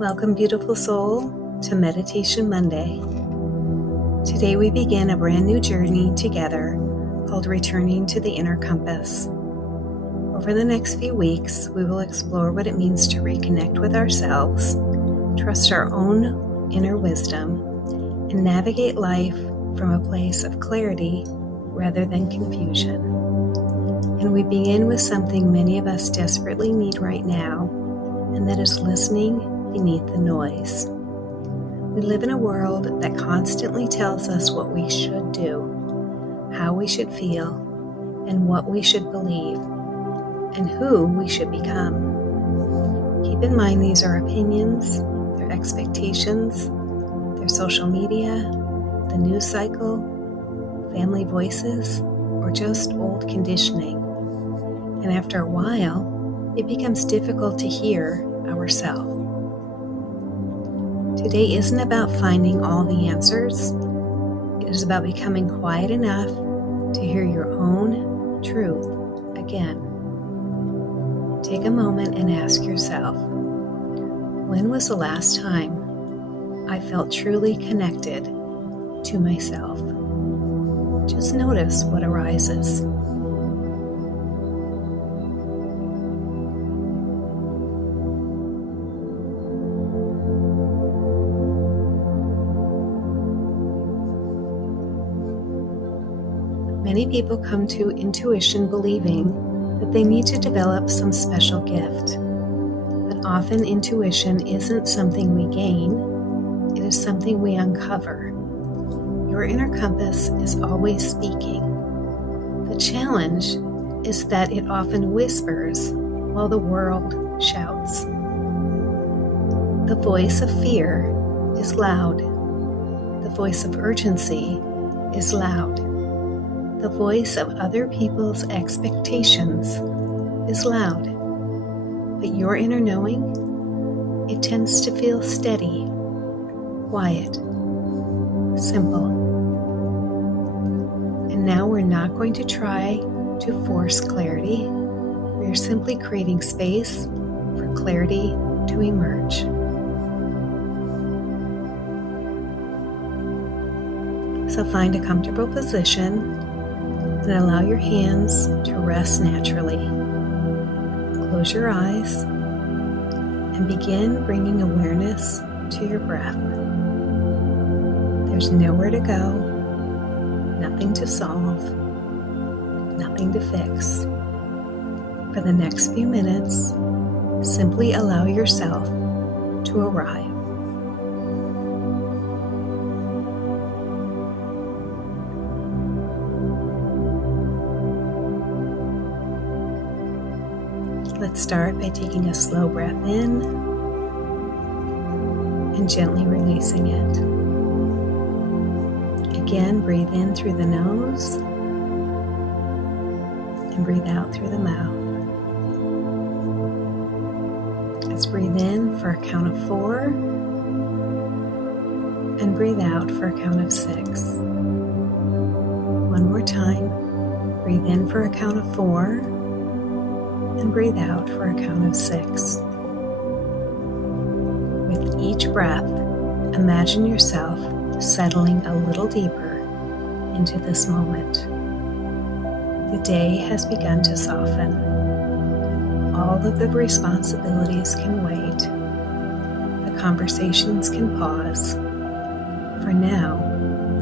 Welcome, beautiful soul, to Meditation Monday. Today we begin a brand new journey together called Returning to the Inner Compass. Over the next few weeks, we will explore what it means to reconnect with ourselves, trust our own inner wisdom, and navigate life from a place of clarity rather than confusion. And we begin with something many of us desperately need right now, and that is listening beneath the noise. We live in a world that constantly tells us what we should do, how we should feel, and what we should believe, and who we should become. Keep in mind these are opinions, their expectations, their social media, the news cycle, family voices, or just old conditioning. And after a while, it becomes difficult to hear ourselves. Today isn't about finding all the answers. It is about becoming quiet enough to hear your own truth again. Take a moment and ask yourself, when was the last time I felt truly connected to myself? Just notice what arises. Many people come to intuition believing that they need to develop some special gift. But often intuition isn't something we gain, it is something we uncover. Your inner compass is always speaking. The challenge is that it often whispers while the world shouts. The voice of fear is loud. The voice of urgency is loud. The voice of other people's expectations is loud, but your inner knowing, it tends to feel steady, quiet, simple. And now we're not going to try to force clarity. We're simply creating space for clarity to emerge. So find a comfortable position and allow your hands to rest naturally. Close your eyes and begin bringing awareness to your breath. There's nowhere to go, nothing to solve, nothing to fix. For the next few minutes, simply allow yourself to arrive. Let's start by taking a slow breath in and gently releasing it. Again, breathe in through the nose and breathe out through the mouth. Let's breathe in for a count of 4 and breathe out for a count of 6. One more time. Breathe in for a count of 4 and breathe out for a count of 6. With each breath, imagine yourself settling a little deeper into this moment. The day has begun to soften. All of the responsibilities can wait. The conversations can pause. For now,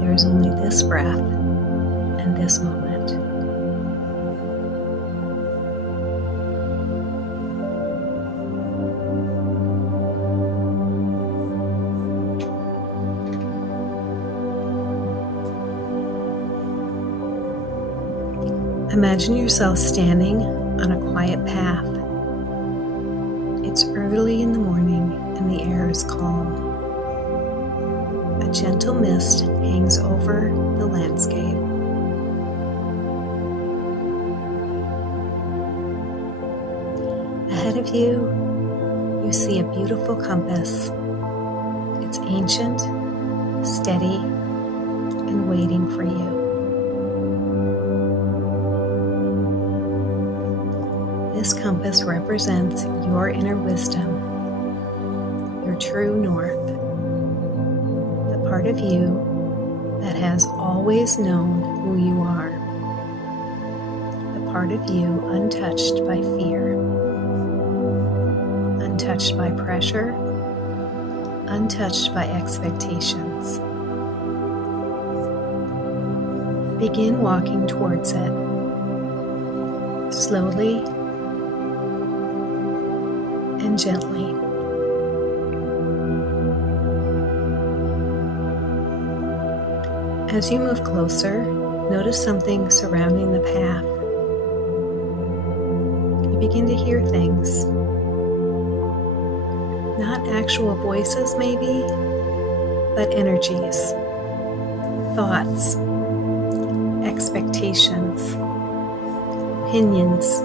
there is only this breath and this moment. Imagine yourself standing on a quiet path. It's early in the morning and the air is calm. A gentle mist hangs over the landscape. Ahead of you, you see a beautiful compass. It's ancient, steady, and waiting for you. This compass represents your inner wisdom, your true north, the part of you that has always known who you are, the part of you untouched by fear, untouched by pressure, untouched by expectations. Begin walking towards it, slowly and gently. As you move closer, notice something surrounding the path. You begin to hear things. Not actual voices maybe, but energies, thoughts, expectations, opinions,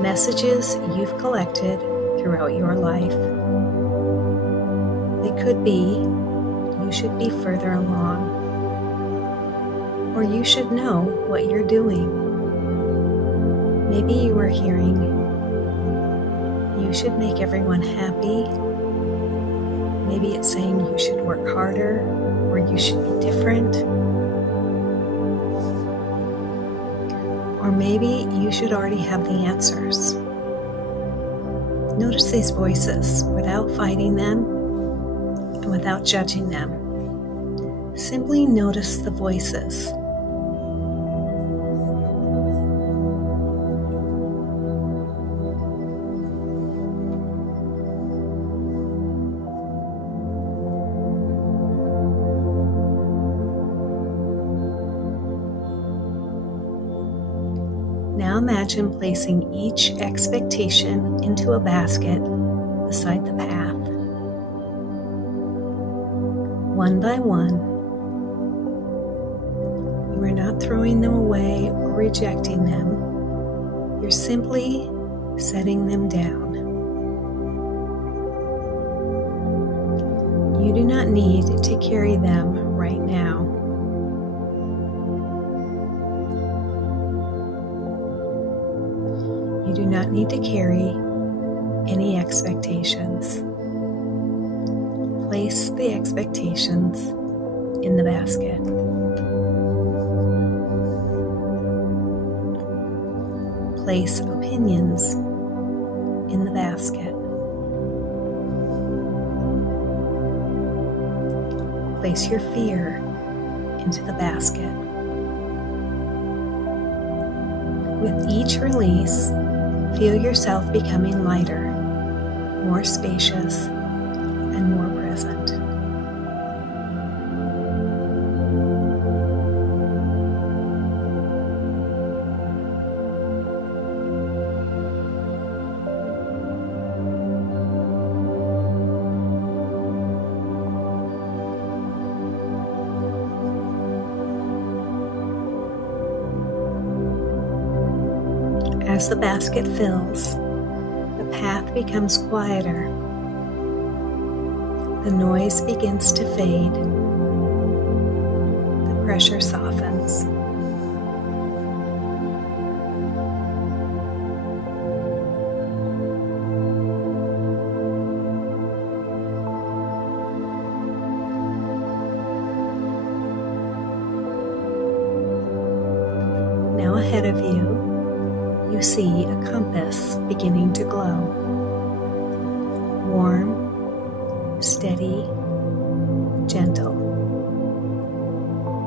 messages you've collected throughout your life. They could be, you should be further along, or you should know what you're doing. Maybe you are hearing, you should make everyone happy. Maybe it's saying you should work harder, or you should be different. Or maybe you should already have the answers. Notice these voices without fighting them and without judging them. Simply notice the voices. Now imagine placing each expectation into a basket beside the path. One by one, you are not throwing them away or rejecting them. You're simply setting them down. You do not need to carry them right now. You do not need to carry any expectations. Place the expectations in the basket. Place opinions in the basket. Place your fear into the basket. With each release, feel yourself becoming lighter, more spacious, and more present. As the basket fills, the path becomes quieter. The noise begins to fade. The pressure softens. Now ahead of you, you see a compass beginning to glow. Warm, steady, gentle.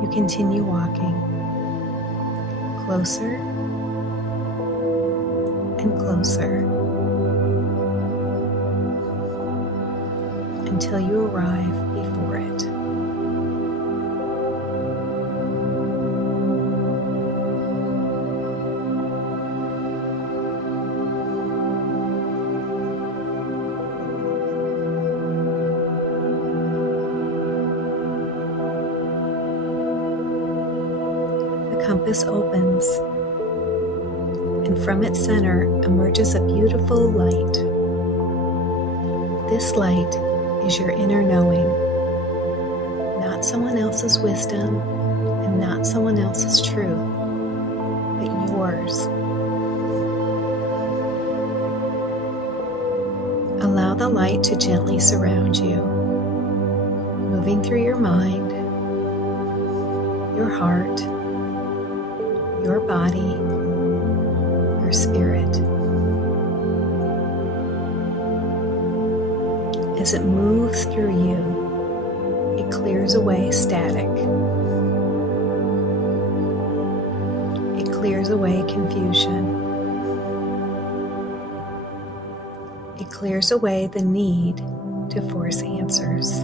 You continue walking. Closer and closer until you arrive before it. The compass opens, and from its center emerges a beautiful light. This light is your inner knowing, not someone else's wisdom and not someone else's truth, but yours. Allow the the light to gently surround you, moving through your mind, your heart, your body, your spirit. As it moves through you, it clears away static. It clears away confusion. It clears away the need to force answers.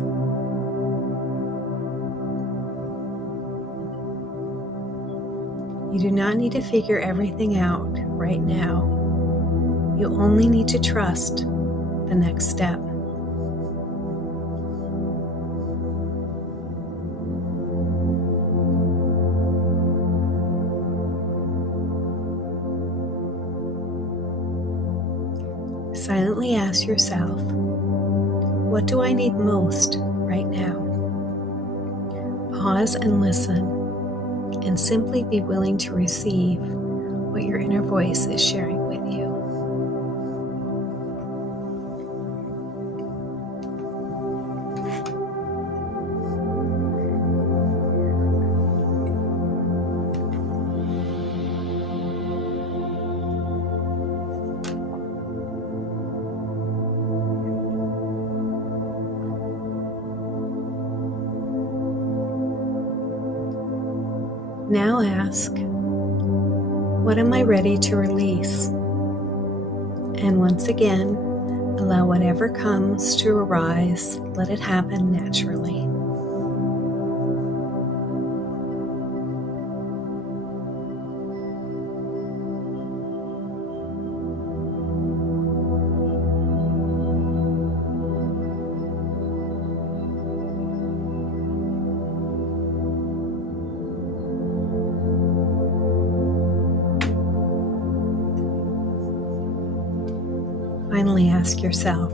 You do not need to figure everything out right now. You only need to trust the next step. Silently ask yourself, what do I need most right now? Pause and listen, and simply be willing to receive what your inner voice is sharing with you. Now ask, what am I ready to release? And once again, allow whatever comes to arise, let it happen naturally. Finally, ask yourself,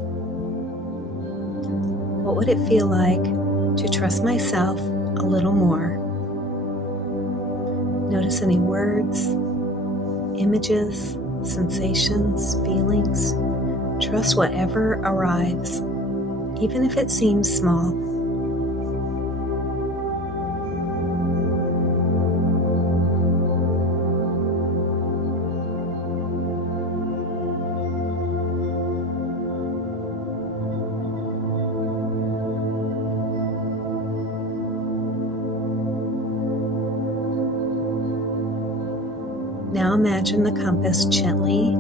what would it feel like to trust myself a little more? Notice any words, images, sensations, feelings. Trust whatever arrives, even if it seems small. Now imagine the compass gently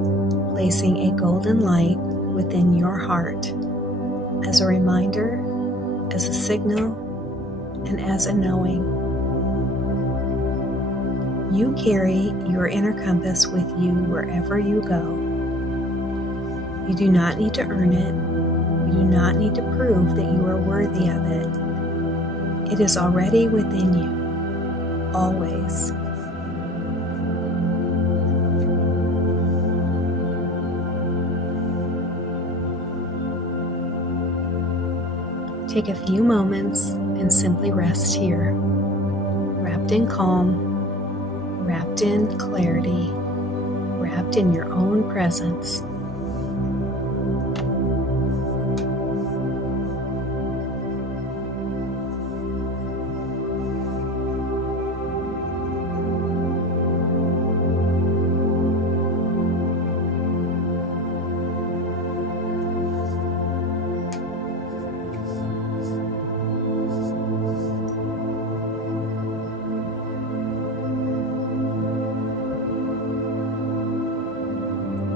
placing a golden light within your heart as a reminder, as a signal, and as a knowing. You carry your inner compass with you wherever you go. You do not need to earn it. You do not need to prove that you are worthy of it. It is already within you, always. Take a few moments and simply rest here, wrapped in calm, wrapped in clarity, wrapped in your own presence.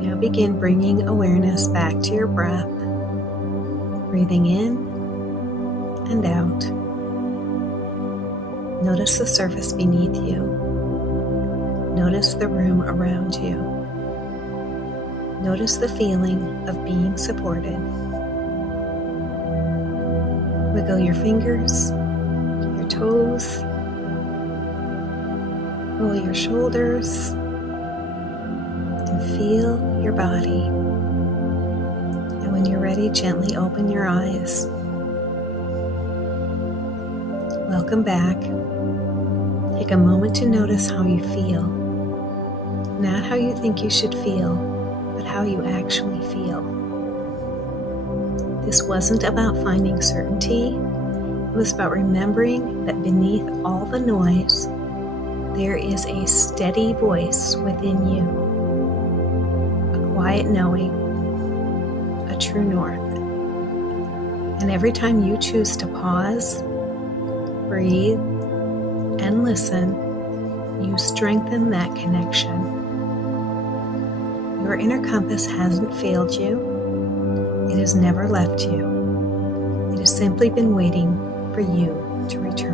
Now begin bringing awareness back to your breath, breathing in and out. Notice the surface beneath you. Notice the room around you. Notice the feeling of being supported. Wiggle your fingers, your toes, roll your shoulders, and feel your body. And when you're ready, gently open your eyes. Welcome back. Take a moment to notice how you feel. Not how you think you should feel, but how you actually feel. This wasn't about finding certainty. It was about remembering that beneath all the noise, there is a steady voice within you, a quiet knowing, a true north. And every time you choose to pause, breathe, and listen, you strengthen that connection. Your inner compass hasn't failed you. It has never left you. It has simply been waiting for you to return.